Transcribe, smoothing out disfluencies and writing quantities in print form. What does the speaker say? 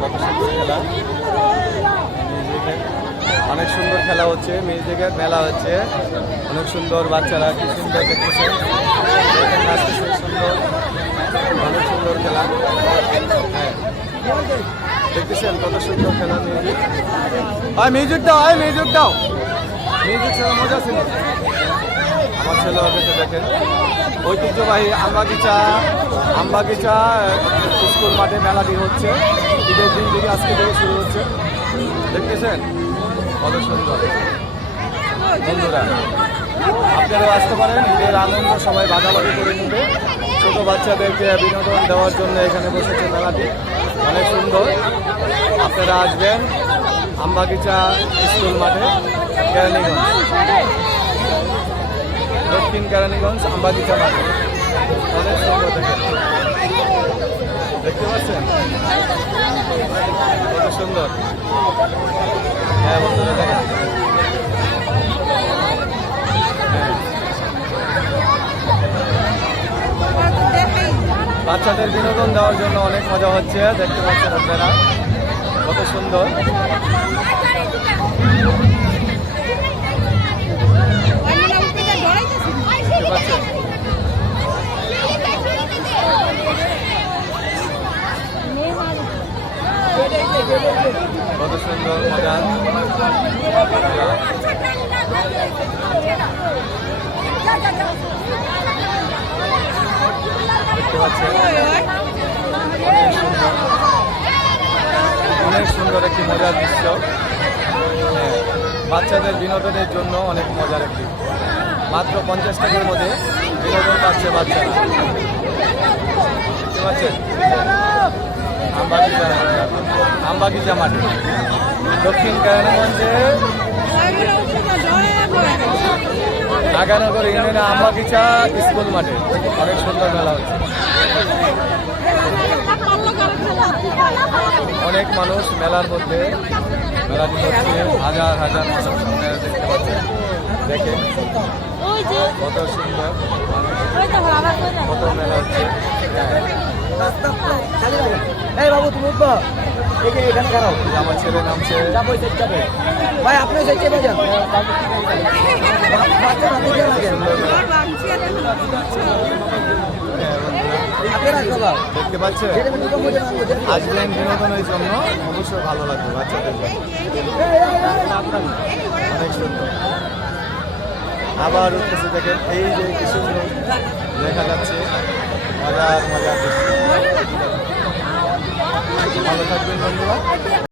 কত সুন্দর খেলা, মিউজিকের অনেক সুন্দর খেলা হচ্ছে, মিউজিকের মেলা হচ্ছে, অনেক সুন্দর বাচ্চারা কি সুন্দর দেখতেছেন, নাচতেছে সুন্দর, অনেক সুন্দর খেলা। দেখতেছেন কত সুন্দর খেলা মিউজিক। মিউজিক দাও, মিউজিক দাও, মিউজিক ছাড়া মজা ছিল। আমার ছেলে হচ্ছে দেখেন ঐতিহ্যবাহী আমবাগিচা স্কুল মাঠে মেলাটি হচ্ছে, ঈদের দিন থেকে আজকে থেকে শুরু হচ্ছে। দেখতেছেন কত সুন্দর। বন্ধুরা আপনারাও আসতে পারেন, ঈদের আনন্দ সবাই ভাগাভাগি করে নেবে। ছোট বাচ্চাদেরকে বিনোদন দেওয়ার জন্য এখানে বসেছে মেলাটি, অনেক সুন্দর। আপনারা আসবেন আমবাগিচা স্কুল মাঠে, কেরানীগঞ্জ, দক্ষিণ কেরানীগঞ্জ আমবাগিচা মাঠে। অনেক সুন্দর দেখতে পাচ্ছেন কত সুন্দর। হ্যাঁ বন্ধুরা দেখেন, বাচ্চাদের বিনোদন দেওয়ার জন্য অনেক মজা হচ্ছে, দেখতে পাচ্ছেন আপনারা কত সুন্দর। কত সুন্দর মজা, দেখতে পাচ্ছেন অনেক সুন্দর একটি মজার দৃশ্য। বাচ্চাদের বিনোদনের জন্য অনেক মজার একটি, মাত্র 50 টাকার মধ্যে বিনোদন পাচ্ছে বাচ্চারা। দেখতে পাচ্ছেন আমবাগিচা মাঠে, দক্ষিণ কেরানীগঞ্জে নাগানগর ইউনিয়নে আমবাগিচা স্কুল মাঠে অনেক সুন্দর মেলা হচ্ছে। অনেক মানুষ মেলার মধ্যে, মেলাটি হচ্ছে হাজার হাজার মানুষ আপনারা দেখতে পাচ্ছেন। দেখেন কত সুন্দর, কত মেলা হচ্ছে। বাবু তুমি উঠবো, এখানে খারাপ আমার ছেলে নামছে ভাই, আপনি চেপে যান। দেখতে পাচ্ছেন, আসবেন বিনোদনের জন্য, অবশ্যই ভালো লাগবে বাচ্চাদের। অনেক সুন্দর আবার উঠতেছে দেখেন, এই যে কি সুন্দর দেখা যাচ্ছে, মজার মজার দৃশ্য। ভালো থাকবেন বন্ধুরা।